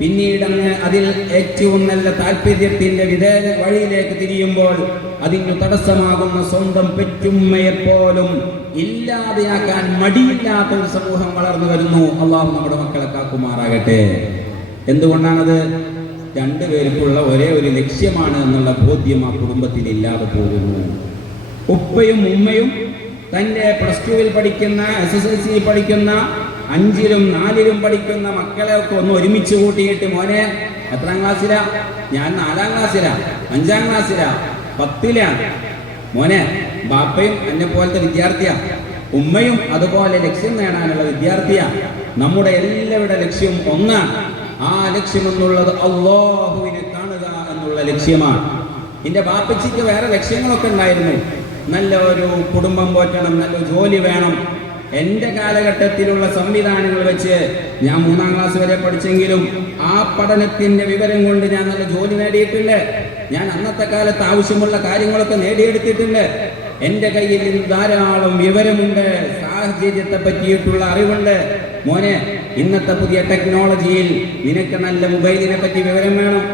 പിന്നീട് അതിൽ ഏറ്റവും നല്ല താല്പര്യത്തിന്റെ വിധേയ വഴിയിലേക്ക് തിരിയുമ്പോൾ അതിന് തടസ്സമാകുന്ന സ്വന്തം പെറ്റുമ്മയെപ്പോലും ഇല്ലാതെയാക്കാൻ മടിയില്ലാത്ത ഒരു സമൂഹം വളർന്നു വരുന്നു. അള്ളാഹു നമ്മുടെ മക്കളെ കാക്കുമാറാകട്ടെ. എന്തുകൊണ്ടാണത്? രണ്ടുപേർക്കുള്ള ഒരേ ഒരു ലക്ഷ്യമാണ് എന്നുള്ള ബോധ്യം ആ കുടുംബത്തിൽ ഇല്ലാതെ പോകുന്നു. ഉപ്പയും ഉമ്മയും തൻ്റെ +2 പഠിക്കുന്ന, SSLC പഠിക്കുന്ന, 5ലും 4ലും പഠിക്കുന്ന മക്കളെ ഒക്കെ ഒന്ന് ഒരുമിച്ച് കൂട്ടിയിട്ട്, മോനെ എത്രാം ക്ലാസ്സിലാ? ഞാൻ 4ാം ക്ലാസ്സിലാ, 5ാം ക്ലാസ്സിലാ, 10ലാണ്. മോനെ, ബാപ്പയും എന്നെ പോലത്തെ വിദ്യാർത്ഥിയാ, ഉമ്മയും അതുപോലെ ലക്ഷ്യം നേടാനുള്ള വിദ്യാർത്ഥിയാ. നമ്മുടെ എല്ലാവരുടെ ലക്ഷ്യം ഒന്നാണ്. ആ ലക്ഷ്യം എന്നുള്ളത് അല്ലാഹുവിനെ കാണുക എന്നുള്ള ലക്ഷ്യമാണ്. എൻ്റെ ബാപ്പച്ചിക്ക് വേറെ ലക്ഷ്യങ്ങളൊക്കെ ഉണ്ടായിരുന്നു. നല്ല ഒരു കുടുംബം പോറ്റണം, നല്ല ജോലി വേണം. എൻ്റെ കാലഘട്ടത്തിലുള്ള സംവിധാനങ്ങൾ വെച്ച് ഞാൻ 3ാം ക്ലാസ് വരെ പഠിച്ചെങ്കിലും ആ പഠനത്തിന്റെ വിവരം കൊണ്ട് ഞാൻ നല്ല ജോലി നേടിയിട്ടുണ്ട്. ഞാൻ അന്നത്തെ കാലത്ത് ആവശ്യമുള്ള കാര്യങ്ങളൊക്കെ നേടിയെടുത്തിട്ടുണ്ട്. എൻ്റെ കയ്യിൽ നിന്ന് ധാരാളം വിവരമുണ്ട്, സാഹചര്യത്തെ പറ്റിയിട്ടുള്ള അറിവുണ്ട്. മോനെ, ഇന്നത്തെ പുതിയ ടെക്നോളജിയിൽ നിനക്ക് നല്ല മൊബൈലിനെ പറ്റി വിവരം വേണം,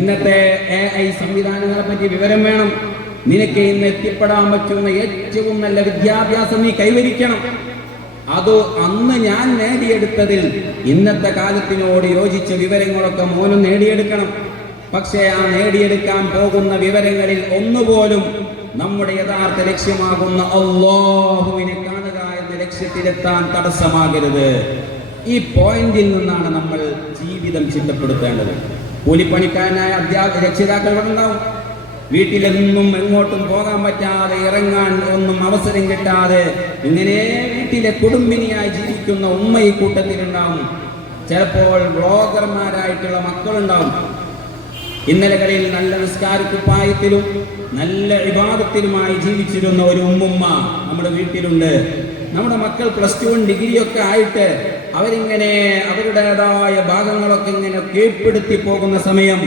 ഇന്നത്തെ AI സംവിധാനങ്ങളെ പറ്റി വിവരം വേണം. നിനക്ക് ഇന്ന് എത്തിപ്പെടാൻ പറ്റുന്ന ഏറ്റവും നല്ല വിദ്യാഭ്യാസം നീ കൈവരിക്കണം. അത് അന്ന് ഞാൻ നേടിയെടുത്തതിൽ ഇന്നത്തെ കാലത്തിനോട് യോജിച്ച വിവരങ്ങളൊക്കെ മോനും നേടിയെടുക്കണം. പക്ഷേ ആ നേടിയെടുക്കാൻ പോകുന്ന വിവരങ്ങളിൽ ഒന്നുപോലും നമ്മുടെ യഥാർത്ഥ ലക്ഷ്യമാകുന്ന അല്ലാഹുവിനെ കാണുക എന്ന ലക്ഷ്യത്തിലെത്താൻ തടസ്സമാകരുത്. ഈ പോയിന്റിൽ നിന്നാണ് നമ്മൾ ജീവിതം ചിട്ടപ്പെടുത്തേണ്ടത്. കൂലിപ്പണിക്കാരനായ രക്ഷിതാക്കൾ ഉണ്ടാവും, വീട്ടിലൊന്നും എങ്ങോട്ടും പോകാൻ പറ്റാതെ ഇറങ്ങാൻ ഒന്നും അവസരം കിട്ടാതെ ഇങ്ങനെ വീട്ടിലെ കുടുംബിനിയായി ജീവിക്കുന്ന ഉമ്മ ഈ കൂട്ടത്തിലുണ്ടാവും. ചിലപ്പോൾ ബ്ലോഗർമാരായിട്ടുള്ള മക്കളുണ്ടാവും. ഇന്നലകളിൽ നല്ല നിസ്കാരക്കുപ്പായത്തിലും നല്ല ഇബാദത്തിലുമായി ജീവിച്ചിരുന്ന ഒരു ഉമ്മുമ്മ നമ്മുടെ വീട്ടിലുണ്ട്. നമ്മുടെ മക്കൾ +2 ഡിഗ്രിയൊക്കെ ആയിട്ട് അവരിങ്ങനെ അവരുടേതായ ഭാഗങ്ങളൊക്കെ ഇങ്ങനെ കീഴ്പ്പെടുത്തി പോകുന്ന സമയം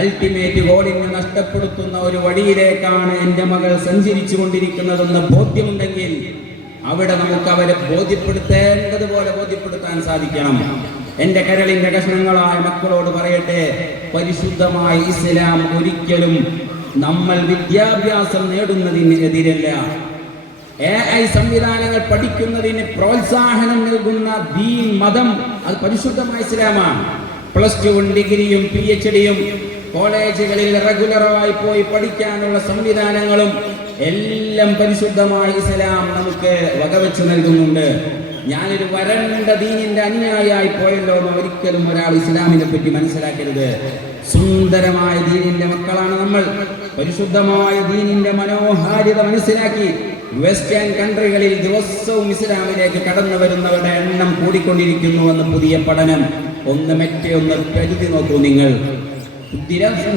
അൾട്ടിമേറ്റ് ഗോളിനെ നഷ്ടപ്പെടുത്തുന്ന ഒരു വഴിയിലേക്കാണ് എൻ്റെ മകൾ സഞ്ചരിച്ചു കൊണ്ടിരിക്കുന്നതെന്ന് ബോധ്യമുണ്ടെങ്കിൽ അവിടെ നമുക്ക് അവരെ ബോധ്യപ്പെടുത്തേണ്ടതുപോലെ ബോധ്യപ്പെടുത്താൻ സാധിക്കണം. എൻ്റെ കരളിന്റെ കഷ്ണങ്ങളായ മക്കളോട് പറയട്ടെ, പരിശുദ്ധമായ ഇസ്ലാം ഒരിക്കലും നമ്മൾ വിദ്യാഭ്യാസം നേടുന്നതിന് എതിരല്ല. AI സംവിധാനങ്ങൾ പഠിക്കുന്നതിന് പ്രോത്സാഹനം നൽകുന്ന ദീൻ മതം അത് പരിശുദ്ധമായ ഇസ്ലാമാണ്. +2 ഡിഗ്രിയും PhDയും കോളേജുകളിൽ റെഗുലറായി പോയി പഠിക്കാനുള്ള സംവിധാനങ്ങളും എല്ലാം പരിശുദ്ധമായ ഇസ്ലാം നമുക്ക് വകവെച്ച് നൽകുന്നുണ്ട്. ഞാനൊരു വരണ്ട ദീനിന്റെ അനുയായിയായി പോയല്ലോ എന്ന് ഒരിക്കലും ഒരാൾ ഇസ്ലാമിനെ പറ്റി മനസ്സിലാക്കരുത്. സുന്ദരമായ ദീനിന്റെ മക്കളാണ് നമ്മൾ. പരിശുദ്ധമായ ദീനിന്റെ മനോഹാരിത മനസ്സിലാക്കി വെസ്റ്റേൺ കൺട്രികളിൽ ദിവസവും ഇസ്ലാമിലേക്ക് കടന്നു വരുന്നവരുടെ എണ്ണം കൂടിക്കൊണ്ടിരിക്കുന്നുവെന്ന് പുതിയ പഠനം. ഒന്ന് കരുതി നോക്കൂ നിങ്ങൾ.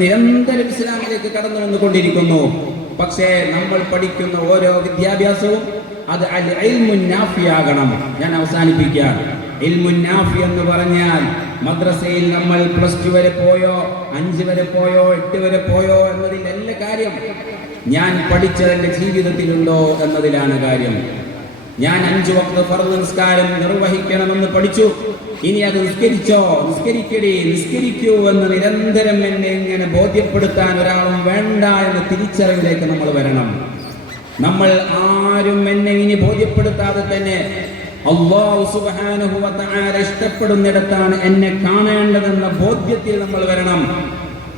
നിരന്തരം ഇസ്ലാമിലേക്ക് കടന്നു വന്നുകൊണ്ടിരിക്കുന്നു. പക്ഷേ നമ്മൾ പഠിക്കുന്ന ഓരോ വിദ്യാഭ്യാസവും അത് അൽ ഇൽമുൻ നാഫി ആകണം. ഞാൻ അവസാനിപ്പിക്കാം. ഇൽമുൻ നാഫി എന്ന് പറഞ്ഞാൽ മദ്രസയിൽ നമ്മൾ +2 വരെ പോയോ, 5 വരെ പോയോ, 8 വരെ പോയോ എന്നതിലല്ല കാര്യം. ഞാൻ പഠിച്ചത് എൻ്റെ ജീവിതത്തിലുണ്ടോ എന്നതിലാണ് കാര്യം. ഞാൻ 5 വഖ്ത് ഫർദ് നിസ്കാരം നിർവഹിക്കണമെന്ന് പഠിച്ചു. ഇനി അത് നിസ്കരിക്കൂ എന്ന് നിരന്തരം എന്നെ ഇങ്ങനെ ബോധ്യപ്പെടുത്താൻ ഒരാളും വേണ്ട എന്ന തിരിച്ചറിവിലേക്ക് നമ്മൾ വരണം. നമ്മൾ ആരും എന്നെ ഇനി ബോധ്യപ്പെടുത്താതെ തന്നെ അല്ലാഹു സുബ്ഹാനഹു വ തആല ഇഷ്ടപ്പെടുന്നിടത്താണ് എന്നെ കാണേണ്ടതെന്ന ബോധ്യത്തിൽ നമ്മൾ വരണം.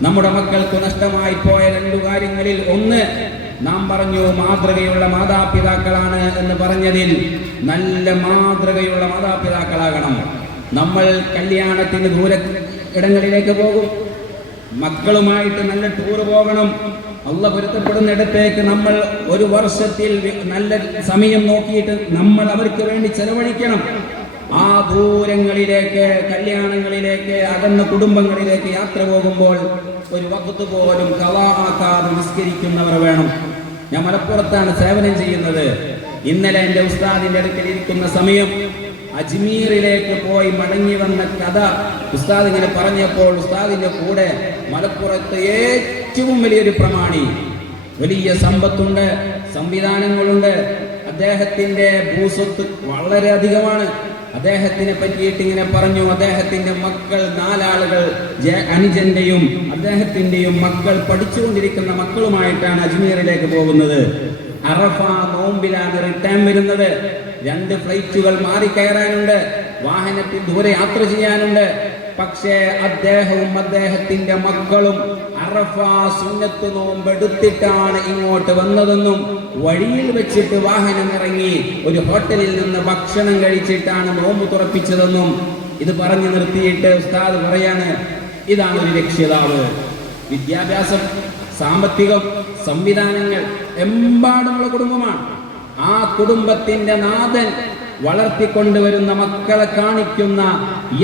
നമ്മുടെ മക്കൾക്ക് നഷ്ടമായി പോയ 2 കാര്യങ്ങളിൽ ഒന്ന് നാം പറഞ്ഞു മാതൃകയുള്ള മാതാപിതാക്കളാണ് എന്ന് പറഞ്ഞതിൽ നല്ല മാതൃകയുള്ള മാതാപിതാക്കളാകണം. നമ്മൾ കല്യാണത്തിന് ദൂര ഇടങ്ങളിലേക്ക് പോകും, മക്കളുമായിട്ട് നല്ല ടൂർ പോകണം. അല്ലാഹു പൊരുത്തപ്പെടുന്നിടത്തേക്ക് നമ്മൾ ഒരു വർഷത്തിൽ നല്ല സമയം നോക്കിയിട്ട് നമ്മൾ അവർക്ക് വേണ്ടി ചെലവഴിക്കണം. ആ ദൂരങ്ങളിലേക്ക്, കല്യാണങ്ങളിലേക്ക്, അകന്ന കുടുംബങ്ങളിലേക്ക് യാത്ര പോകുമ്പോൾ ഒരു വഖ്ത് പോലും ഖളാ ആക്കാതെ നിസ്കരിക്കുന്നവർ വേണം. ഞാൻ മലപ്പുറത്താണ് സേവനം ചെയ്യുന്നത്. ഇന്നലെ എൻ്റെ ഉസ്താദിന്റെ അടുക്കൽ ഇരിക്കുന്ന സമയം അജ്മീറിലേക്ക് പോയി മടങ്ങി വന്ന കഥ ഉസ്താദ് ഇങ്ങനെ പറഞ്ഞപ്പോൾ ഉസ്താദിന്റെ കൂടെ മലപ്പുറത്ത് ഏറ്റവും വലിയൊരു പ്രമാണി, വലിയ സമ്പത്തുണ്ട്, സംവിധാനങ്ങളുണ്ട്, അദ്ദേഹത്തിന്റെ ഭൂസ്വത്ത് വളരെ അധികമാണ്. അദ്ദേഹത്തിനെ പറ്റിയിട്ട് ഇങ്ങനെ പറഞ്ഞു, അദ്ദേഹത്തിന്റെ മക്കൾ 4 ആളുകൾ, അനുജന്റെയും അദ്ദേഹത്തിന്റെയും മക്കൾ പഠിച്ചുകൊണ്ടിരിക്കുന്ന മക്കളുമായിട്ടാണ് അജ്മീറിലേക്ക് പോകുന്നത്. അറഫ നോമ്പിലാണ് റിട്ടേൺ വരുന്നത്. 2 ഫ്ലൈറ്റുകൾ മാറിക്കയറാനുണ്ട്, വാഹനത്തിൽ ദൂരെ യാത്ര ചെയ്യാനുണ്ട്. പക്ഷേ അദ്ദേഹവും അദ്ദേഹത്തിന്റെ മക്കളും അറഫ സുന്നത്ത് നോമ്പെടുത്തിട്ടാണ് ഇങ്ങോട്ട് വന്നതെന്നും വഴിയിൽ വെച്ചിട്ട് വാഹനം ഇറങ്ങി ഒരു ഹോട്ടലിൽ നിന്ന് ഭക്ഷണം കഴിച്ചിട്ടാണ് നോമ്പ് തുറപ്പിച്ചതെന്നും ഇത് പറഞ്ഞു നിർത്തിയിട്ട് ഉസ്താദ് പറയാണ്, ഇതാണ് ഒരു രക്ഷിതാവ്. വിദ്യാഭ്യാസം, സാമ്പത്തികം, സംവിധാനങ്ങൾ എമ്പാടുമുള്ള കുടുംബമാണ്. ആ കുടുംബത്തിന്റെ നാഥൻ വളർത്തിക്കൊണ്ടുവരുന്ന മക്കളെ കാണിക്കുന്ന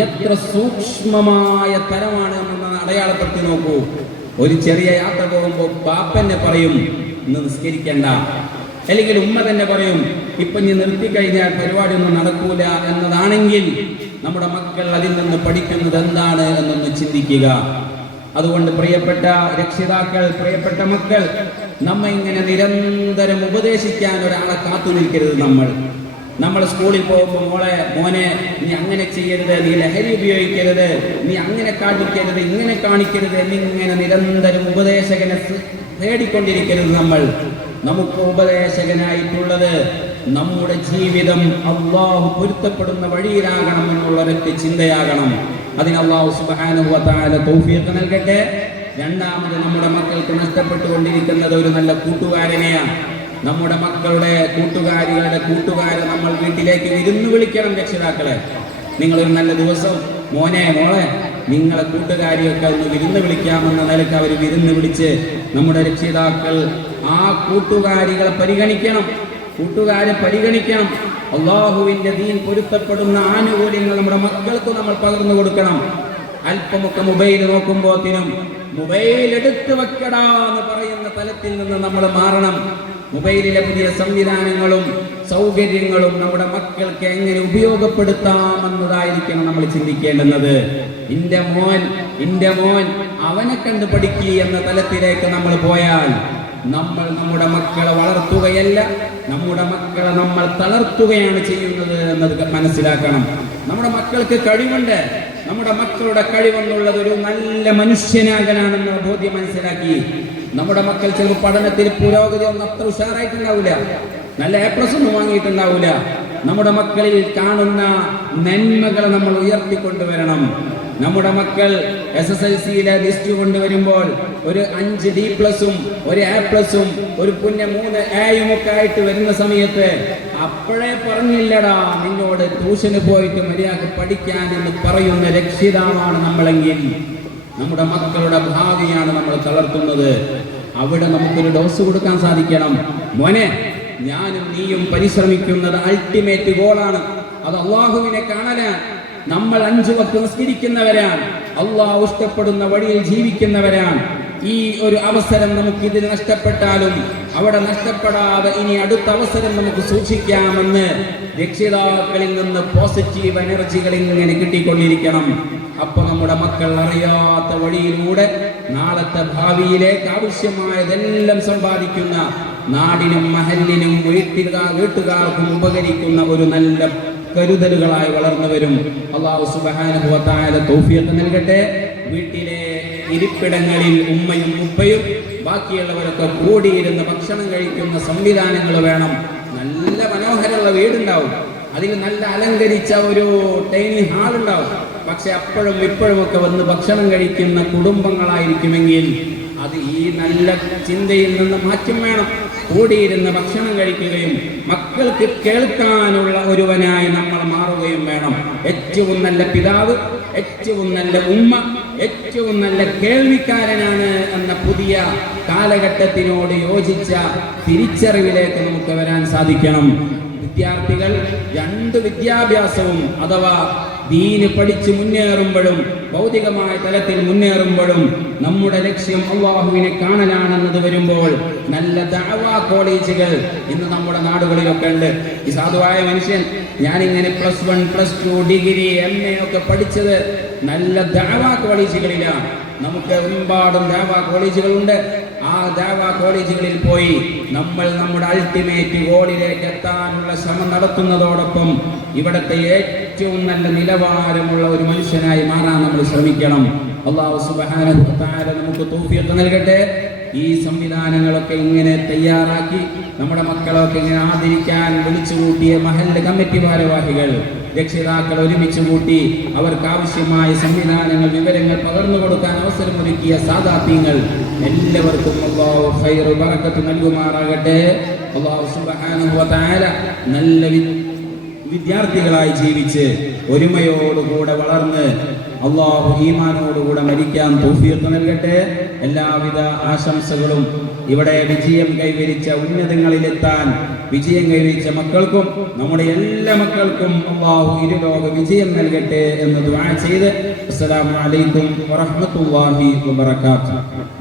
എത്ര സൂക്ഷ്മമായ തരമാണ് എന്ന് അടയാളപ്പെടുത്തി നോക്കൂ. ഒരു ചെറിയ യാത്ര പോകുമ്പോൾ പാപ്പന്നെ പറയും ഇന്ന് നിസ്കരിക്കണ്ട, അല്ലെങ്കിൽ ഉമ്മ തന്നെ പറയും ഇപ്പൊ ഇനി നിർത്തിക്കഴിഞ്ഞാൽ പരിപാടി ഒന്നും നടക്കൂല എന്നതാണെങ്കിൽ നമ്മുടെ മക്കൾ അതിൽ നിന്ന് പഠിക്കുന്നത് എന്താണ് എന്നൊന്ന് ചിന്തിക്കുക. അതുകൊണ്ട് പ്രിയപ്പെട്ട രക്ഷിതാക്കൾ, പ്രിയപ്പെട്ട മക്കൾ, നമ്മെ ഇങ്ങനെ നിരന്തരം ഉപദേശിക്കാൻ ഒരാളെ കാത്തു നിൽക്കരുത്. നമ്മൾ സ്കൂളിൽ പോകുമ്പോൾ മോനെ നീ അങ്ങനെ ചെയ്യരുത്, നീ ലഹരി ഉപയോഗിക്കരുത്, നീ അങ്ങനെ കാണിക്കരുത്, ഇങ്ങനെ കാണിക്കരുത് എന്നിങ്ങനെ നിരന്തരം ഉപദേശകനെ തേടിക്കൊണ്ടിരിക്കരുത്. നമുക്ക് ഉപദേശകനായിട്ടുള്ളത് നമ്മുടെ ജീവിതം അല്ലാഹു പൊരുത്തപ്പെടുന്ന വഴിയിലാകണം എന്നുള്ള ഒരൊറ്റ ചിന്തയാകണം. അതിന് അല്ലാഹു സുബ്ഹാനഹു വ തആല തൗഫീഖ് നൽകട്ടെ. രണ്ടാമത്, നമ്മുടെ മക്കൾക്ക് നഷ്ടപ്പെട്ടുകൊണ്ടിരിക്കുന്നത് ഒരു നല്ല കൂട്ടുകാരനെയാണ്. നമ്മുടെ മക്കളുടെ കൂട്ടുകാരികളുടെ കൂട്ടുകാരെ നമ്മൾ വീട്ടിലേക്ക് വിരുന്ന് വിളിക്കണം. രക്ഷിതാക്കളെ, നിങ്ങളൊരു നല്ല ദിവസം മോനെ മോളെ നിങ്ങളെ കൂട്ടുകാരിയൊക്കെ ഒന്ന് വിരുന്ന് വിളിക്കാമെന്ന നിലയ്ക്ക് അവർ വിരുന്ന് വിളിച്ച് നമ്മുടെ രക്ഷിതാക്കൾ ആ കൂട്ടുകാരെ പരിഗണിക്കണം. അള്ളാഹുവിന്റെ ദീൻ പൊരുത്തപ്പെടുന്ന ആനുകൂല്യങ്ങൾ നമ്മുടെ മക്കൾക്ക് നമ്മൾ പകർന്നു കൊടുക്കണം. അല്പമൊക്കെ മൊബൈൽ നോക്കുമ്പോത്തിനും മൊബൈൽ എടുത്തു വെക്കടാ എന്ന് പറയുന്ന തലത്തിൽ നിന്ന് നമ്മൾ മാറണം. മൊബൈലിലെ പുതിയ സംവിധാനങ്ങളും സൗകര്യങ്ങളും നമ്മുടെ മക്കൾക്ക് എങ്ങനെ ഉപയോഗപ്പെടുത്താമെന്നതായിരിക്കണം നമ്മൾ ചിന്തിക്കേണ്ടുന്നത്. ഇന്റെ മോൻ അവനെ കണ്ട് പഠിക്കുക എന്ന തലത്തിലേക്ക് നമ്മൾ പോയാൽ നമ്മൾ നമ്മുടെ മക്കളെ വളർത്തുകയല്ല, നമ്മുടെ മക്കളെ നമ്മൾ തളർത്തുകയാണ് ചെയ്യുന്നത് എന്നത് മനസ്സിലാക്കണം. നമ്മുടെ മക്കൾക്ക് കഴിവുണ്ട്. നമ്മുടെ മക്കളുടെ കഴിവെന്നുള്ളത് ഒരു നല്ല മനുഷ്യനാകാനാണെന്ന ബോധ്യം മനസ്സിലാക്കി നമ്മുടെ മക്കൾ ചിലപ്പോൾ പഠനത്തിൽ പുരോഗതി ഒന്നും അത്ര ഉഷാറായിട്ടുണ്ടാവില്ല, നല്ല A+ ഒന്നും വാങ്ങിയിട്ടുണ്ടാവില്ല. നമ്മുടെ മക്കളിൽ കാണുന്ന നന്മകളെ നമ്മൾ ഉയർത്തിക്കൊണ്ടുവരണം. നമ്മുടെ മക്കൾ SSLCയിലെ ലിസ്റ്റ് കൊണ്ടുവരുമ്പോൾ ഒരു 5 D+, ഒരു A+, ഒരു 3 Aയും ഒക്കെ ആയിട്ട് വരുന്ന സമയത്ത് അപ്പോഴേ പറഞ്ഞില്ലടാ നിന്നോട് ട്യൂഷന് പോയിട്ട് മര്യാദ പഠിക്കാൻ എന്ന് പറയുന്ന രക്ഷിതാവാണ് നമ്മളെങ്കിൽ നമ്മുടെ മക്കളുടെ ഭാവിയാണ് നമ്മൾ തളർത്തുന്നത്. അവിടെ നമുക്കൊരു ഡോസ് കൊടുക്കാൻ സാധിക്കണം. മോനെ, ഞാനും നീയും പരിശ്രമിക്കുന്നത് അൾട്ടിമേറ്റ് ഗോളാണ്. അത് അള്ളാഹുവിനെ കാണലാണ്. നമ്മൾ 5 വക്ത് നിസ്കരിക്കുന്നവരാണ്, അള്ളാഹു ഇഷ്ടപ്പെടുന്ന വഴിയിൽ ജീവിക്കുന്നവരാണ്. ഈ ഒരു അവസരം നമുക്ക് ഇതിൽ നഷ്ടപ്പെട്ടാലും അവിടെ നഷ്ടപ്പെടാതെ ഇനി അടുത്ത അവസരം നമുക്ക് സൂക്ഷിക്കാമെന്ന് രക്ഷിതാക്കളിൽ നിന്ന് പോസിറ്റീവ് എനർജികൾ ഇങ്ങനെ കിട്ടിക്കൊണ്ടിരിക്കണം. അപ്പൊ നമ്മുടെ മക്കൾ അറിയാത്ത വഴിയിലൂടെ നാളത്തെ ഭാവിയിലേക്ക് ആവശ്യമായതെല്ലാം സമ്പാദിക്കുന്ന, നാടിനും മഹല്ലിനും വീട്ടുകാർക്കും ഉപകരിക്കുന്ന ഒരു നല്ല കരുതലുകളായി വളർന്നു വരും. അല്ലാഹു സുബ്ഹാനഹു വ തആല തൗഫീഖ് നൽകട്ടെ. വീട്ടിലെ ഇരിപ്പിടങ്ങളിൽ ഉമ്മയും ഉപ്പയും ബാക്കിയുള്ളവരൊക്കെ കൂടിയിരുന്ന് ഭക്ഷണം കഴിക്കുന്ന സംവിധാനങ്ങൾ വേണം. നല്ല മനോഹരമുള്ള വീടുണ്ടാവും, അതിൽ നല്ല അലങ്കരിച്ച ഒരു ഡൈനിങ് ഹാൾ ഉണ്ടാവും. പക്ഷെ അപ്പോഴും ഇപ്പോഴും ഒക്കെ വന്ന് ഭക്ഷണം കഴിക്കുന്ന കുടുംബങ്ങളായിരിക്കുമെങ്കിൽ അത് ഈ നല്ല ചിന്തയിൽ നിന്ന് മാറ്റം വേണം. കൂടിയിരുന്ന് ഭക്ഷണം കഴിക്കുകയും മക്കൾക്ക് കേൾക്കാനുള്ള ഒരുവനായി നമ്മൾ മാറുകയും വേണം. ഏറ്റവും നല്ല പിതാവ്, ഏറ്റവും നല്ല ഉമ്മ, ഏറ്റവും നല്ല കേൾവിക്കാരനാണ് എന്ന പുതിയ കാലഘട്ടത്തിനോട് യോജിച്ച തിരിച്ചറിവിലേക്ക് നമുക്ക് വരാൻ സാധിക്കണം. വിദ്യാർത്ഥികൾ 2 വിദ്യാഭ്യാസവും അഥവാ ദീന് പഠിച്ച് മുന്നേറുമ്പോഴും ഭൗതികമായ തലത്തിൽ മുന്നേറുമ്പോഴും നമ്മുടെ ലക്ഷ്യം അള്ളാഹുവിനെ കാണലാണെന്നത് വരുമ്പോൾ നല്ല ദഅവാ കോളേജുകൾ ഇന്ന് നമ്മുടെ നാടുകളിലൊക്കെ ഉണ്ട്. ഈ സാധുവായ മനുഷ്യൻ ഞാനിങ്ങനെ +1, +2, ഡിഗ്രി, MA ഒക്കെ പഠിച്ചത് നല്ല ദഅവാ കോളേജുകളിലാണ്. നമുക്ക് ഒരുപാട് ദഅവാ കോളേജുകളുണ്ട്. ആ ദഅവാ കോളേജുകളിൽ പോയി നമ്മൾ നമ്മുടെ അൾട്ടിമേറ്റ് ഗോളിലേക്ക് എത്താനുള്ള ശ്രമം നടത്തുന്നതോടൊപ്പം ഇവിടത്തെ ഏറ്റവും നല്ല നിലവാരമുള്ള ഒരു മനുഷ്യനായി മാറാൻ നമ്മൾ ശ്രമിക്കണം. അല്ലാഹു സുബ്ഹാനഹു വ തആല നമുക്ക് തൗഫീഖ് നൽകട്ടെ. ഈ സംവിധാനങ്ങളൊക്കെ ഇങ്ങനെ തയ്യാറാക്കി നമ്മുടെ മക്കളൊക്കെ ഇങ്ങനെ ആദരിക്കാൻ വിളിച്ചുകൂട്ടിയ മഹല്ല് കമ്മിറ്റി ഭാരവാഹികൾ, രക്ഷിതാക്കൾ ഒരുമിച്ച് കൂട്ടി അവർക്ക് ആവശ്യമായ സംവിധാനങ്ങൾ, വിവരങ്ങൾ പകർന്നു കൊടുക്കാൻ അവസരമൊരുക്കിയ സാദാത്യങ്ങൾ എല്ലാവർക്കും അല്ലാഹു ഖൈർ ബറക്കത്ത് നൽകുമാറാകട്ടെ. അല്ലാഹു സുബ്ഹാനഹു വ തആല നല്ല വിദ്യാർത്ഥികളായി ജീവിച്ച് ഒരുമയോടുകൂടെ വളർന്ന് അല്ലാഹു ഈമാനോടുകൂടെ മരിക്കാൻ തൗഫീഖ് നൽകട്ടെ. എല്ലാവിധ ആശംസകളും ഇവിടെ വിജയം കൈവരിച്ച, ഉന്നതങ്ങളിലെത്താൻ വിജയം കൈവരിച്ച മക്കൾക്കും നമ്മുടെ എല്ലാ മക്കൾക്കും അല്ലാഹു ഇരുലോക വിജയം നൽകട്ടെ എന്ന് ദുആ ചെയ്ത് അസ്സലാമു അലൈക്കും വറഹ്മത്തുള്ളാഹി വബറകാതുഹു.